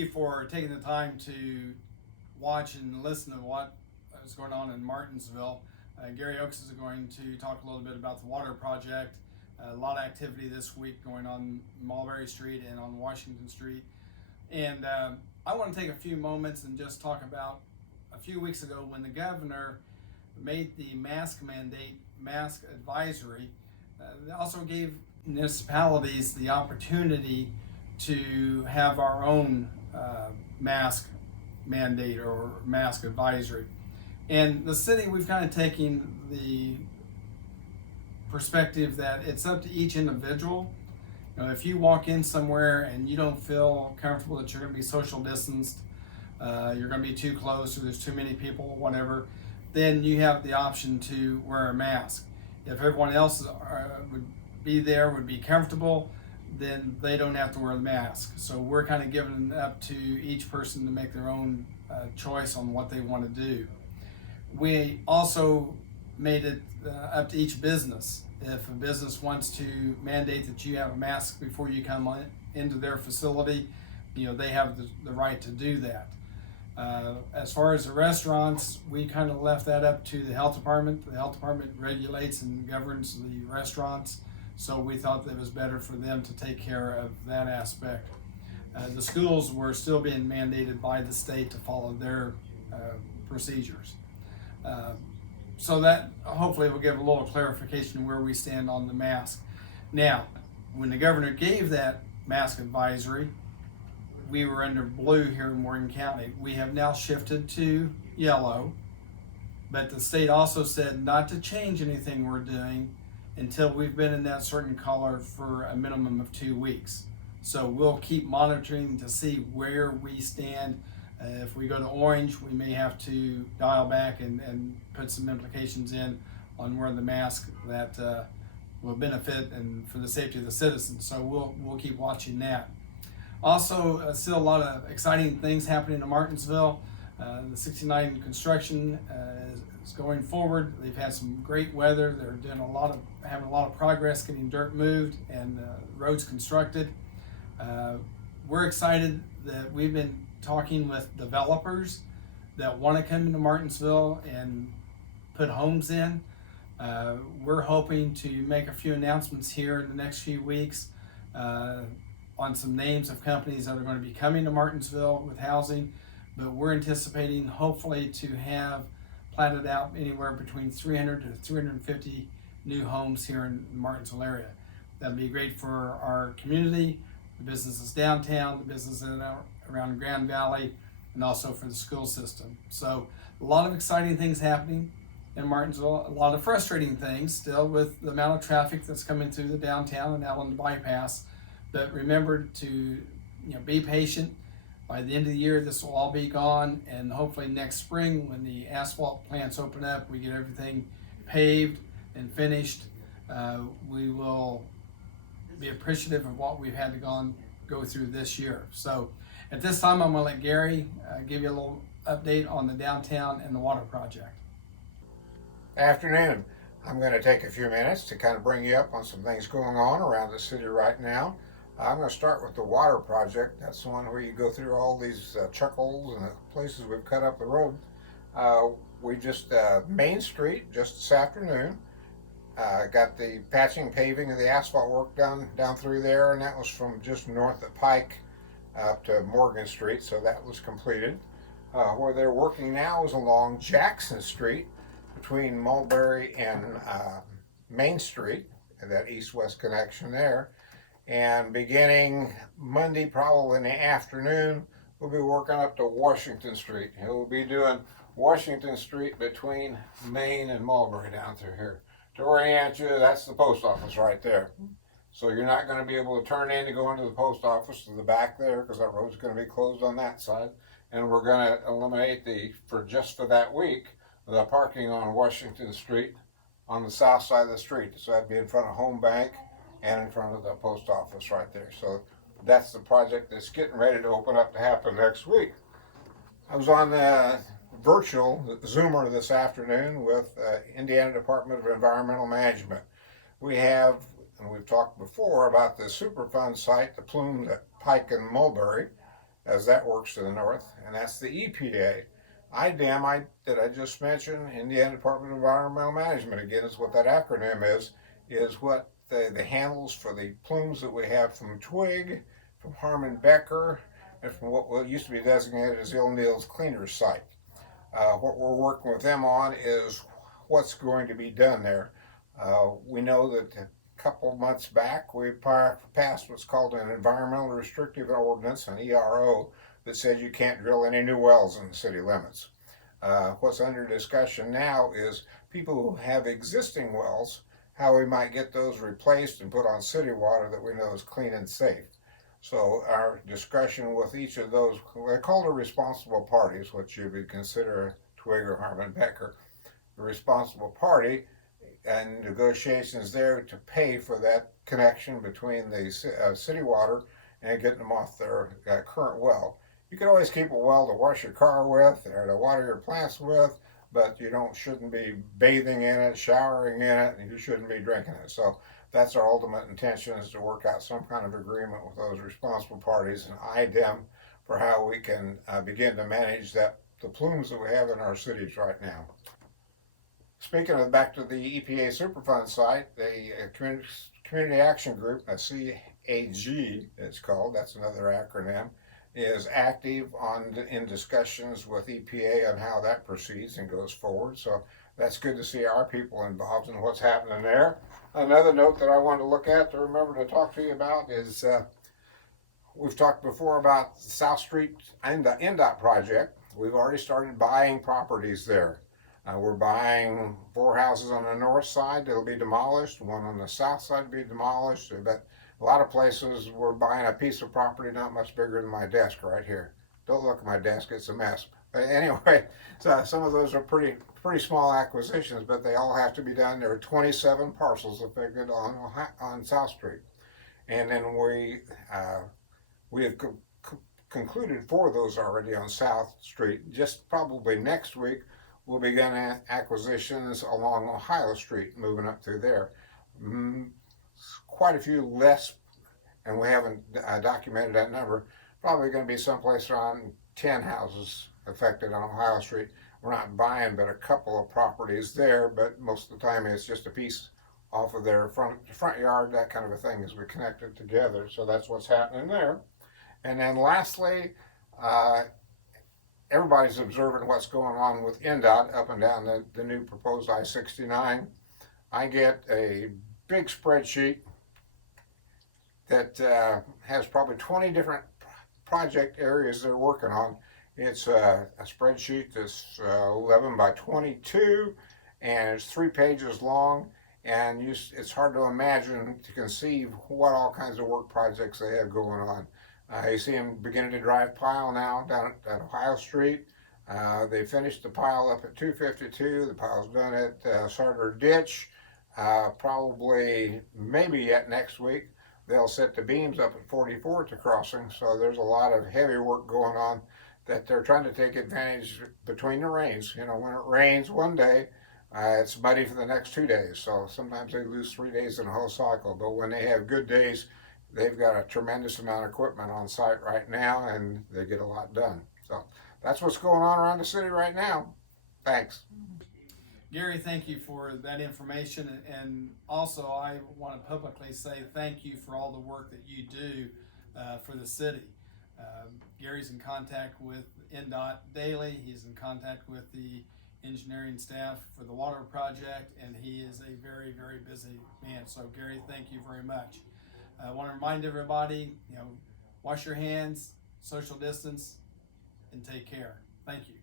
you for taking the time to watch and listen to what is going on in Martinsville. Gary Oakes is going to talk a little bit about the water project. A lot of activity this week going on Mulberry Street and on Washington Street. And I want to take a few moments and just talk about a few weeks ago when the governor made the mask mandate, mask advisory. They also gave municipalities the opportunity to have our own mask mandate or mask advisory. And the city, we've kind of taken the perspective that it's up to each individual. You know, if you walk in somewhere and you don't feel comfortable that you're going to be social distanced, you're going to be too close, or there's too many people, whatever, then you have the option to wear a mask. If everyone else would be there, would be comfortable, then they don't have to wear the mask. So we're kind of giving it up to each person to make their own choice on what they want to do. We also made it up to each business. If a business wants to mandate that you have a mask before you come into their facility, you know, they have the right to do that. As far as the restaurants, we kind of left that up to the health department. The health department regulates and governs the restaurants, so we thought that it was better for them to take care of that aspect. The schools were still being mandated by the state to follow their procedures. So that hopefully will give a little clarification where we stand on the mask. Now, when the governor gave that mask advisory, we were under blue here in Morgan County. We have now shifted to yellow, but the state also said not to change anything we're doing until we've been in that certain color for a minimum of 2 weeks. So we'll keep monitoring to see where we stand. If we go to orange, we may have to dial back and put some implications in on wearing the mask that will benefit and for the safety of the citizens. So we'll keep watching that. Also, still a lot of exciting things happening in Martinsville. The 69 construction is going forward. They've had some great weather. They're doing having a lot of progress getting dirt moved and roads constructed. We're excited that we've been talking with developers that want to come into Martinsville and put homes in. We're hoping to make a few announcements here in the next few weeks on some names of companies that are going to be coming to Martinsville with housing, but we're anticipating hopefully to have platted out anywhere between 300 to 350 new homes here in the Martinsville area. That'd be great for our community, the businesses downtown, the businesses around Grand Valley, and also for the school system. So a lot of exciting things happening in Martinsville, a lot of frustrating things still with the amount of traffic that's coming through the downtown and out on the bypass. But remember to be patient. By the end of the year, this will all be gone, and hopefully next spring, when the asphalt plants open up, we get everything paved and finished. We will be appreciative of what we've had to go through this year. So at this time, I'm going to let Gary give you a little update on the downtown and the water project. Afternoon. I'm going to take a few minutes to kind of bring you up on some things going on around the city right now. I'm going to start with the water project. That's the one where you go through all these chuck holes and the places we've cut up the road. We just, Main Street, just this afternoon, got the patching, paving of the asphalt work done down through there, and that was from just north of Pike up to Morgan Street, so that was completed. Where they're working now is along Jackson Street between Mulberry and Main Street, that east-west connection there. And beginning Monday, probably in the afternoon, we'll be working up to Washington Street. And we'll be doing Washington Street between Main and Mulberry down through here. To orient you, that's the post office right there. So you're not going to be able to turn in to go into the post office to the back there, because that road's going to be closed on that side. And we're going to eliminate for that week, the parking on Washington Street on the south side of the street. So that'd be in front of Home Bank and in front of the post office right there. So that's the project that's getting ready to open up to happen next week. I was on the virtual Zoomer this afternoon with Indiana Department of Environmental Management. We have, and we've talked before about the Superfund site, the plume at Pike and Mulberry, as that works to the north, and that's the EPA. IDEM, that I just mentioned, Indiana Department of Environmental Management, again, is what that acronym is what the handles for the plumes that we have from Twig, from Harmon Becker, and from what used to be designated as O'Neill's Cleaner Site. What we're working with them on is what's going to be done there. We know that a couple months back we passed what's called an Environmental Restrictive Ordinance, an ERO, that says you can't drill any new wells in the city limits. What's under discussion now is people who have existing wells, how we might get those replaced and put on city water that we know is clean and safe. So our discussion with each of those, they're called the responsible parties, which you would consider Twig or Harmon Becker, the responsible party, and negotiations there to pay for that connection between the city water and getting them off their current well. You can always keep a well to wash your car with or to water your plants with, but you shouldn't be bathing in it, showering in it, and you shouldn't be drinking it. So that's our ultimate intention, is to work out some kind of agreement with those responsible parties and IDEM for how we can begin to manage the plumes that we have in our cities right now. Speaking of back to the EPA Superfund site, the Community Action Group, a CAG it's called, that's another acronym, is active in discussions with EPA on how that proceeds and goes forward. So that's good to see our people involved in what's happening there. Another note that I wanted to look at to remember to talk to you about is we've talked before about the South Street and the NDOT project. We've already started buying properties there. We're buying 4 houses on the north side that'll be demolished, 1 on the south side will be demolished, but a lot of places we're buying a piece of property not much bigger than my desk right here. Don't look at my desk, it's a mess. But anyway, so some of those are pretty small acquisitions, but they all have to be done. There are 27 parcels affected on South Street. And then we have concluded 4 of those already on South Street. Just probably next week, we'll begin acquisitions along Ohio Street, moving up through there. Quite a few less, and we haven't documented that number. Probably going to be someplace around 10 houses affected on Ohio Street. We're not buying but a couple of properties there, but most of the time it's just a piece off of their front yard, that kind of a thing, as we connect it together. So that's what's happening there. And then lastly, everybody's observing what's going on with NDOT up and down the new proposed I-69. I get a big spreadsheet that has probably 20 different project areas they're working on. It's a spreadsheet that's 11 by 22, and it's 3 pages long, and it's hard to imagine, to conceive what all kinds of work projects they have going on. You see them beginning to drive pile now down at Ohio Street. They finished the pile up at 252. The pile's done at Sarter Ditch. Probably, maybe yet next week, they'll set the beams up at 44 at the crossing. So there's a lot of heavy work going on that they're trying to take advantage between the rains. You know, when it rains one day, it's muddy for the next 2 days. So sometimes they lose 3 days in a whole cycle. But when they have good days, they've got a tremendous amount of equipment on site right now, and they get a lot done. So that's what's going on around the city right now. Thanks. Gary, thank you for that information, and also I want to publicly say thank you for all the work that you do for the city. Gary's in contact with NDOT daily. He's in contact with the engineering staff for the water project, and he is a very, very busy man. So Gary, thank you very much. I want to remind everybody, wash your hands, social distance, and take care. Thank you.